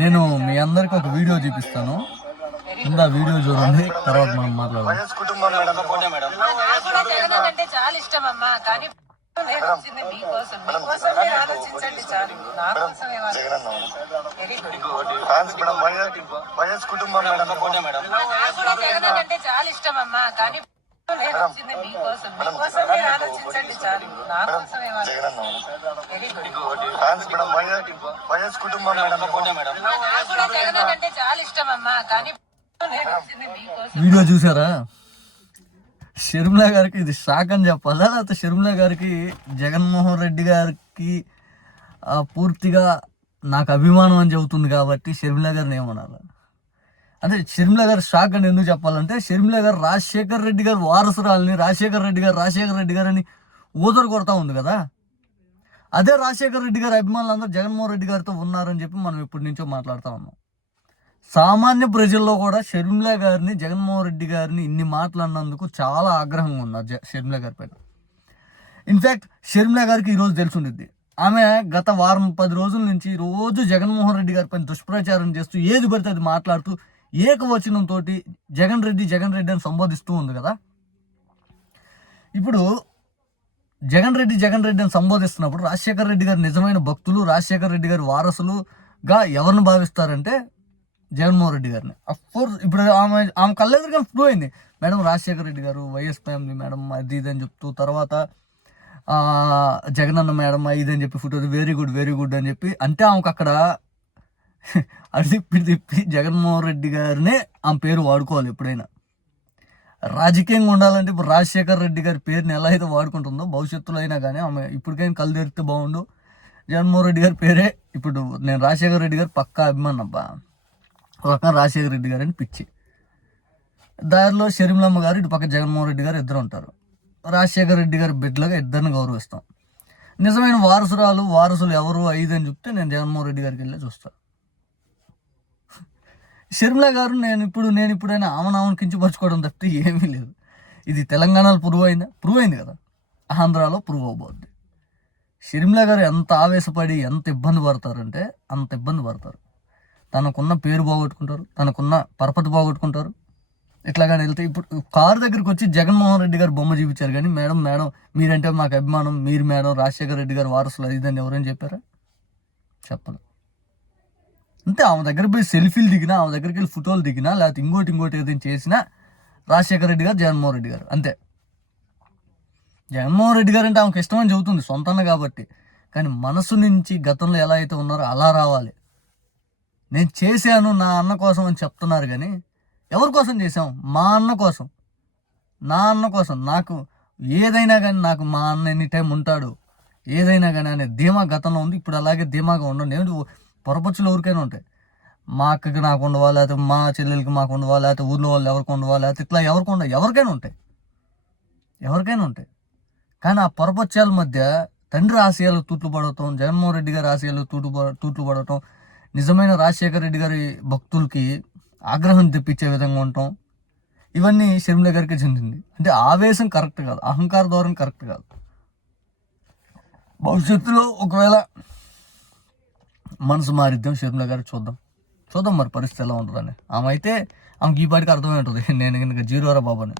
నేను మీ అందరికి ఒక వీడియో చూపిస్తాను. ఆ వీడియో చూడండి తర్వాత మనం మాట్లాడదాం. కుటుంబం మేడం. మేడం. చాలా ఇష్టం అమ్మా కానీ నేను వచ్చింది మీకోసం. మీకోసం మీరు ఆలోచించండి చాలు. నా కోసం ఏమన్నా జగన్ అన్న very good fans madam YS YS కుటుంబం మేడం నాకు కూడా జగన్ అంటే చాలా ఇష్టం అమ్మా కానీ నేను వచ్చింది మీకోసం వీడియో చూసారా? షర్మిల గారికి ఇది షాక్ అని చెప్పాలా. లేకపోతే షర్మిల గారికి జగన్మోహన్ రెడ్డి గారికి ఆ, పూర్తిగా నాకు అభిమానం అని చెబుతుంది కాబట్టి షర్మిల గారిని ఏమనాలి? అంటే షర్మిల గారు షాక్ అని ఎందుకు చెప్పాలంటే షర్మిల గారు రాజశేఖర్ రెడ్డి గారు వారసురాలని రాజశేఖర్ రెడ్డి గారు రాజశేఖర్ రెడ్డి గారు అని ఊదరు కొడతా ఉంది కదా. అదే రాజశేఖర్ రెడ్డి గారి అభిమానులు అందరూ జగన్మోహన్ రెడ్డి గారితో ఉన్నారని చెప్పి మనం ఇప్పటి నుంచో మాట్లాడుతూ ఉన్నాం. సామాన్య ప్రజల్లో కూడా షర్మిల గారిని జగన్మోహన్ రెడ్డి గారిని ఇన్ని మాట్లాడినందుకు చాలా ఆగ్రహంగా ఉన్నారు జ- షర్మిల గారి పైన. ఇన్ఫ్యాక్ట్ షర్మిల గారికి ఈరోజు తెలిసిండిద్ది. ఆమె గత వారం పది రోజుల నుంచి రోజు జగన్మోహన్ రెడ్డి గారి పైన దుష్ప్రచారం చేస్తూ ఏది పడితే అది మాట్లాడుతూ ఏకవచనంతో జగన్ రెడ్డి జగన్ రెడ్డి అని సంబోధిస్తూ ఉంది కదా. ఇప్పుడు జగన్ రెడ్డి జగన్ రెడ్డి అని సంబోధిస్తున్నప్పుడు రాజశేఖర రెడ్డి గారు నిజమైన భక్తులు రాజశేఖర రెడ్డి గారి వారసులుగా ఎవరిని భావిస్తారంటే జగన్మోహన్ రెడ్డి గారిని. అఫ్కోర్స్ ఇప్పుడు ఆమె ఆమె కళ్ళెదురుగా ఫ్లూ అయింది madam Rajasekhara Reddy garu YS family madam అది ఇది అని చెప్తూ తర్వాత జగనన్న మేడం ఇది అని చెప్పి photo very good very good అని చెప్పి అంటే ఆమెకు అక్కడ అది తిప్పి తిప్పి జగన్మోహన్ రెడ్డి గారినే ఆమె పేరు వాడుకోవాలి ఎప్పుడైనా. రాజకీయంగా ఉండాలంటే ఇప్పుడు రాజశేఖర్ రెడ్డి గారి పేరుని ఎలా అయితే వాడుకుంటుందో భవిష్యత్తులో అయినా కానీ ఆమె ఇప్పటికైనా కళ్ళు తెరిస్తే బాగుండు. జగన్మోహన్ రెడ్డి గారి పేరే ఇప్పుడు నేను రాజశేఖర్ రెడ్డి గారు పక్కా అభిమానం అబ్బా. ఒక రకంగా రాజశేఖర రెడ్డి గారు అని పిచ్చి. దారిలో షర్మిలమ్మ గారు ఇటు పక్క జగన్మోహన్ రెడ్డి గారు ఇద్దరు ఉంటారు. రాజశేఖర రెడ్డి గారి బిడ్డలుగా ఇద్దరిని గౌరవిస్తాం. నిజమైన వారసురాలు వారసులు ఎవరు? ఐదు అని చెప్తే నేను జగన్మోహన్ రెడ్డి గారికి వెళ్ళి చూస్తాను షర్మిల గారు నేను ఇప్పుడు నేను ఇప్పుడైనా ఆమనామను కించపరచుకోవడం తప్పితే ఏమీ లేదు. ఇది తెలంగాణలో ప్రూవ్ అయిందా? ప్రూవ్ అయింది కదా. ఆంధ్రాలో ప్రూవ్ అవబోద్ది షర్మిల గారు ఎంత ఆవేశపడి ఎంత ఇబ్బంది పడతారంటే అంత ఇబ్బంది పడతారు. తనకున్న పేరు బాగొట్టుకుంటారు. తనకున్న పరపతి బాగొట్టుకుంటారు. ఇట్లాగానే వెళ్తే ఇప్పుడు కారు దగ్గరికి వచ్చి జగన్మోహన్ రెడ్డి గారు బొమ్మ చూపించారు కానీ మేడం మేడం మీరంటే మాకు అభిమానం. మీరు మేడం రాజశేఖర రెడ్డి గారు వారసులు అది ఇదని ఎవరైనా చెప్పారా? చెప్పను అంతే ఆమె దగ్గర పోయి సెల్ఫీలు దిగినా ఆమె దగ్గరికి వెళ్ళి ఫోటోలు దిగినా లేకపోతే ఇంకోటి ఇంకోటి ఏదైనా చేసినా రాజశేఖర రెడ్డి గారు జగన్మోహన్ రెడ్డి గారు అంతే. జగన్మోహన్ రెడ్డి గారు అంటే ఆమెకు ఇష్టమని చెబుతుంది సొంతంగా కాబట్టి. కానీ మనసు నుంచి గతంలో ఎలా అయితే ఉన్నారో అలా రావాలి. నేను చేశాను నా అన్న కోసం అని చెప్తున్నారు కానీ ఎవరి కోసం చేశాం? మా అన్న కోసం. నా అన్న కోసం. నాకు ఏదైనా కానీ నాకు మా అన్న ఎనీ టైం ఉంటాడు. ఏదైనా కానీ అనే ధీమా గతంలో ఉంది ఇప్పుడు అలాగే ధీమాగా ఉండడం నేను పొరపచ్చులు ఎవరికైనా ఉంటాయి. మా అక్కకి నాకు ఉండవా లేకపోతే మా చెల్లెలకి మాకు ఉండవా లేకపోతే ఊర్లో వాళ్ళు ఎవరికి ఉండవా లేకపోతే ఇట్లా ఎవరికి ఉండవు ఎవరికైనా ఉంటాయి. ఎవరికైనా ఉంటాయి. కానీ ఆ పొరపచ్చాల మధ్య తండ్రి ఆశయాలు తూట్లు పడటం జగన్మోహన్ రెడ్డి గారి ఆశయాలు తూట్లు తూట్లు పడటం నిజమైన రాజశేఖర రెడ్డి గారి భక్తులకి ఆగ్రహం తెప్పించే విధంగా ఉండటం ఇవన్నీ షర్మిల గారికి చెందింది అంటే ఆవేశం కరెక్ట్ కాదు అహంకార ధోరణి కరెక్ట్ కాదు. భవిష్యత్తులో ఒకవేళ మనసు మారిద్దాం షర్మిల గారు చూద్దాం. చూద్దాం మరి పరిస్థితి ఎలా ఉంటుందని. ఆమె అయితే ఆమెకి ఈ పాటికి అర్థమై ఉంటుంది. నేను కనుక జీరోరా బాబు అని